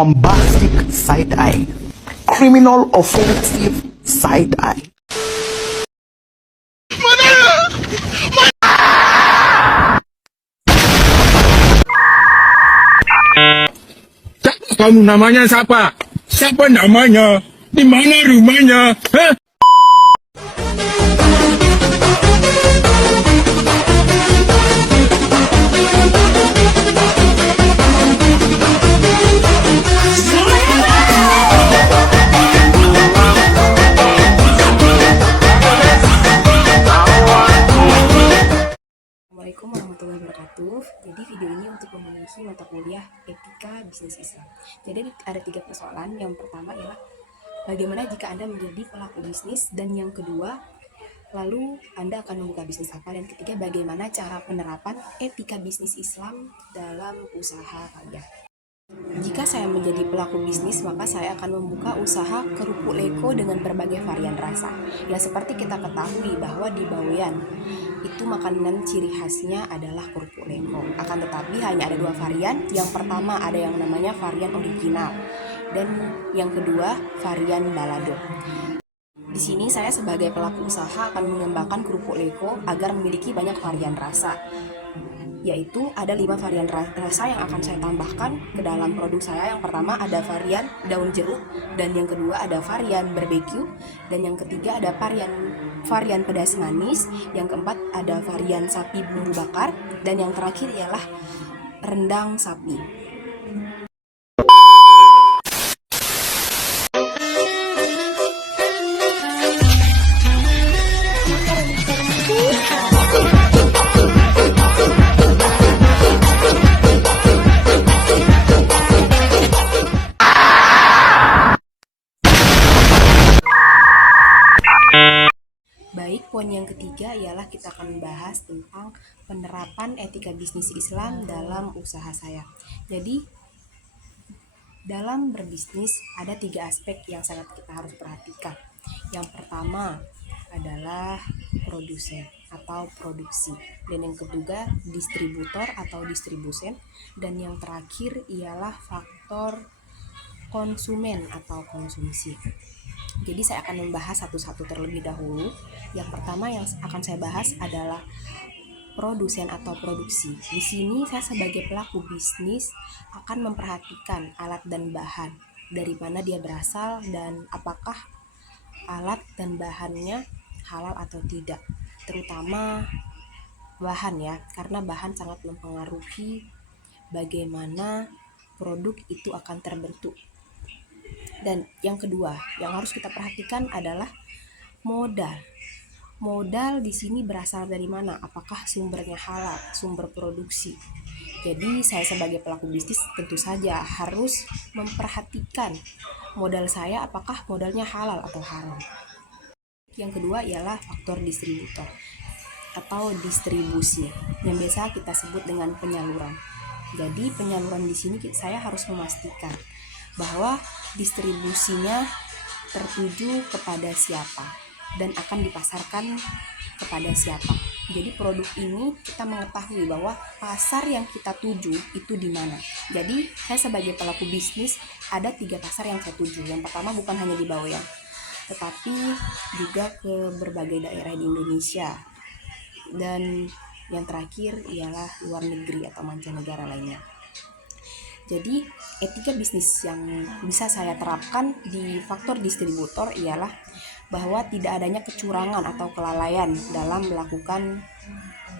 bombastic side eye, criminal offensive side eye. Kamu namanya siapa? Siapa namanya? Di mana rumahnya? Hah? Assalamualaikum warahmatullahi wabarakatuh. Jadi video ini untuk memenuhi mata kuliah Etika Bisnis Islam. Jadi ada 3 persoalan. Yang pertama ialah bagaimana jika Anda menjadi pelaku bisnis, dan yang kedua, lalu Anda akan membuka bisnis apa, dan ketiga, bagaimana cara penerapan etika bisnis Islam dalam usaha kalian. Jika saya menjadi pelaku bisnis, maka saya akan membuka usaha kerupuk leko dengan berbagai varian rasa. Ya, seperti kita ketahui bahwa di Bawean itu makanan ciri khasnya adalah kerupuk leko. Akan tetapi hanya ada 2 varian. Yang pertama ada yang namanya varian original, dan yang kedua varian balado. Di sini saya sebagai pelaku usaha akan mengembangkan kerupuk leko agar memiliki banyak varian rasa, yaitu ada 5 varian rasa yang akan saya tambahkan ke dalam produk saya. Yang pertama ada varian daun jeruk, dan yang kedua ada varian barbecue, dan yang ketiga ada varian pedas manis, yang keempat ada varian sapi bumbu bakar, dan yang terakhir ialah rendang sapi. Baik, poin yang ketiga ialah kita akan membahas tentang penerapan etika bisnis Islam dalam usaha saya. Jadi, dalam berbisnis ada 3 aspek yang sangat kita harus perhatikan. Yang pertama adalah produsen atau produksi, dan yang kedua distributor atau distribusen, dan yang terakhir ialah faktor konsumen atau konsumsi. Jadi saya akan membahas satu-satu terlebih dahulu. Yang pertama yang akan saya bahas adalah produsen atau produksi. Di sini saya sebagai pelaku bisnis akan memperhatikan alat dan bahan, dari mana dia berasal dan apakah alat dan bahannya halal atau tidak. Terutama bahan ya, karena bahan sangat mempengaruhi bagaimana produk itu akan terbentuk. Dan yang kedua yang harus kita perhatikan adalah modal. Modal di sini berasal dari mana? Apakah sumbernya halal, sumber produksi? Jadi saya sebagai pelaku bisnis tentu saja harus memperhatikan modal saya, apakah modalnya halal atau haram. Yang kedua ialah faktor distributor atau distribusi, yang biasa kita sebut dengan penyaluran. Jadi penyaluran di sini saya harus memastikan bahwa distribusinya tertuju kepada siapa dan akan dipasarkan kepada siapa. Jadi produk ini kita mengetahui bahwa pasar yang kita tuju itu di mana. Jadi saya sebagai pelaku bisnis ada 3 pasar yang saya tuju. Yang pertama bukan hanya di Bawean, tetapi juga ke berbagai daerah di Indonesia, dan yang terakhir ialah luar negeri atau mancanegara lainnya. Jadi etika bisnis yang bisa saya terapkan di faktor distributor ialah bahwa tidak adanya kecurangan atau kelalaian dalam melakukan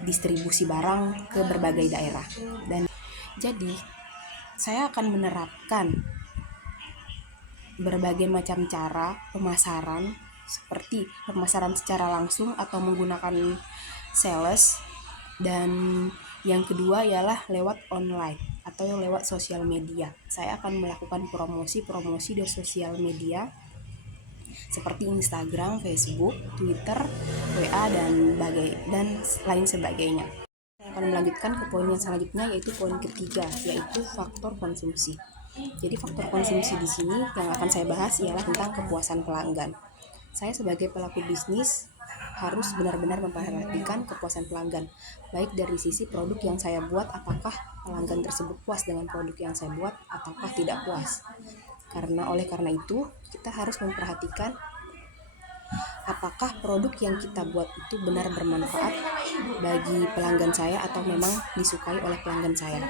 distribusi barang ke berbagai daerah. Dan jadi saya akan menerapkan berbagai macam cara pemasaran, seperti pemasaran secara langsung atau menggunakan sales, dan yang kedua ialah lewat online atau lewat sosial media. Saya akan melakukan promosi di sosial media seperti Instagram, Facebook, Twitter, WA, dan lain sebagainya. Saya akan melanjutkan ke poin yang selanjutnya, yaitu poin ketiga, yaitu faktor konsumsi. Jadi faktor konsumsi di sini yang akan saya bahas ialah tentang kepuasan pelanggan. Saya sebagai pelaku bisnis harus benar-benar memperhatikan kepuasan pelanggan, baik dari sisi produk yang saya buat apakah pelanggan tersebut puas dengan produk yang saya buat ataukah tidak puas. Oleh karena itu, kita harus memperhatikan apakah produk yang kita buat itu benar bermanfaat bagi pelanggan saya atau memang disukai oleh pelanggan saya.